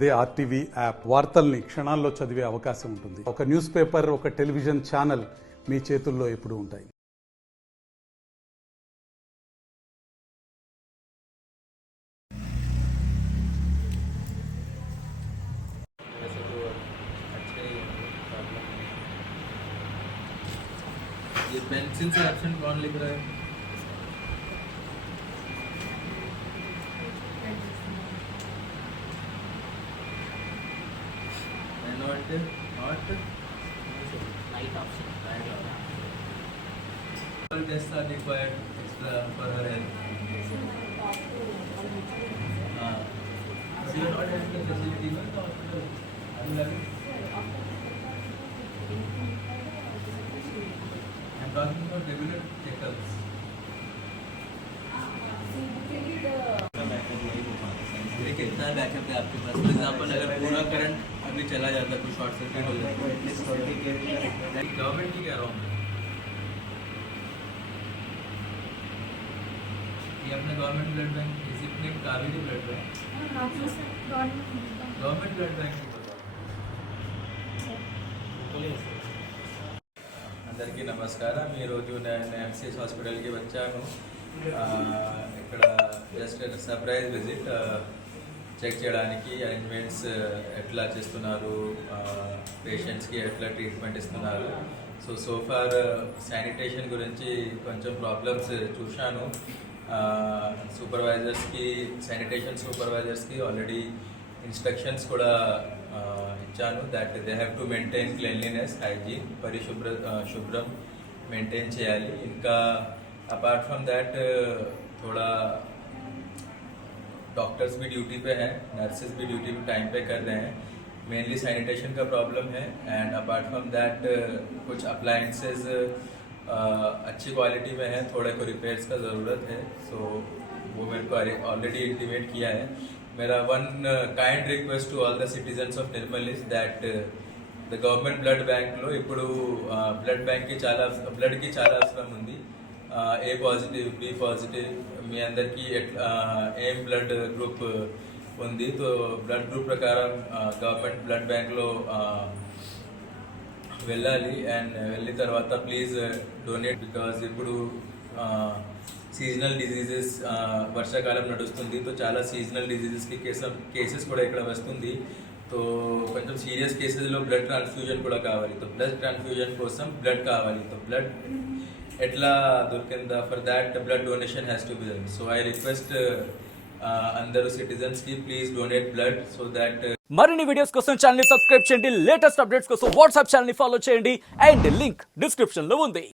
అదే RTV app వార్తల్ని క్షణాల్లో చదివే అవకాశం ఉంటుంది. ఒక న్యూస్ పేపర్, ఒక టెలివిజన్ ఛానల్ మీ చేతుల్లో ఎప్పుడూ ఉంటాయి. ये पेंसिल से एब्सेंट कौन लिख रहा है? Not light option. All tests are required extra for her health. So you are not having the facility in the hospital. Are you having? I'm talking about regular checkups. कितना बैकअप है आपके पास? फॉर एग्जाम्पल अगर पूरा करंट अभी चला जाता है तो शॉर्ट सर्किट हो जाता है. गवर्नमेंट की कह रहा हूँ मैं, ये अपने government blood bank discipline Kaveri blood bank government blood bank అందరికీ నమస్కారం. ఈరోజు నేను ఎంసీఎస్ హాస్పిటల్కి వచ్చాను. ఇక్కడ జస్ట్ సర్ప్రైజ్ విజిట్ చెక్ చేయడానికి అరేంజ్మెంట్స్ ఎట్లా చేస్తున్నారు, పేషెంట్స్కి ఎట్లా ట్రీట్మెంట్ ఇస్తున్నారు. సో ఫార్ శానిటేషన్ గురించి కొంచెం ప్రాబ్లమ్స్ చూశాను. సూపర్వైజర్స్కి, శానిటేషన్ సూపర్వైజర్స్కి ఆల్రెడీ ఇన్స్ట్రక్షన్స్ కూడా ఇచ్చాను that they have to maintain cleanliness, hygiene, శుభ్రం మెయింటైన్ చేయాలి. ఇంకా अपार्ट फ्रॉम दैट थोड़ा डॉक्टर्स भी ड्यूटी पे हैं, नर्सेज भी ड्यूटी पे टाइम पे कर रहे हैं. मेनली सैनिटेशन का प्रॉब्लम है. एंड अपार्ट फ्रॉम दैट कुछ अप्लायंसेस अच्छी क्वालिटी में है, थोड़े को रिपेयर्स का ज़रूरत है. सो वो मेरे को ऑलरेडी इंटीमेट किया है. मेरा one kind request to all the citizens of Nirmal is that the government blood bank లో ఇప్పుడు బ్లడ్ బ్యాంక్ కి బ్లడ్ కి చాలా అవసరం ఉంది. ఏ పాజిటివ్, బి పాజిటివ్ మీ అందరికీ ఏం బ్లడ్ గ్రూప్ ఉంది. సో బ్లడ్ గ్రూప్ ప్రకారం గవర్నమెంట్ బ్లడ్ బ్యాంక్లో వెళ్ళాలి. అండ్ వెళ్ళిన తర్వాత ప్లీజ్ డొనేట్. బికాజ్ ఇప్పుడు సీజనల్ డిజీజెస్, వర్షాకాలం నడుస్తుంది. సో చాలా సీజనల్ డిజీజెస్కి కేసెస్ కూడా ఇక్కడ వస్తుంది. సో కొంచెం సీరియస్ కేసెస్లో బ్లడ్ ట్రాన్స్ఫ్యూజన్ కూడా కావాలి. సో బ్లడ్ ట్రాన్స్ఫ్యూజన్ కోసం బ్లడ్ కావాలి. సో బ్లడ్ ఎట్లా దొరికిందా, for that blood donation has to be done. So I request అందరూ సిటిజన్స్ కి please donate blood so that. మరిన్ని వీడియోస్ కోసం ఛానల్ ని సబ్స్క్రైబ్ చేయండి. లేటెస్ట్ అప్డేట్స్ కోసం వాట్సాప్ ఛానల్ ని ఫాలో చేయండి. అండ్ లింక్ డిస్క్రిప్షన్ లో ఉంది.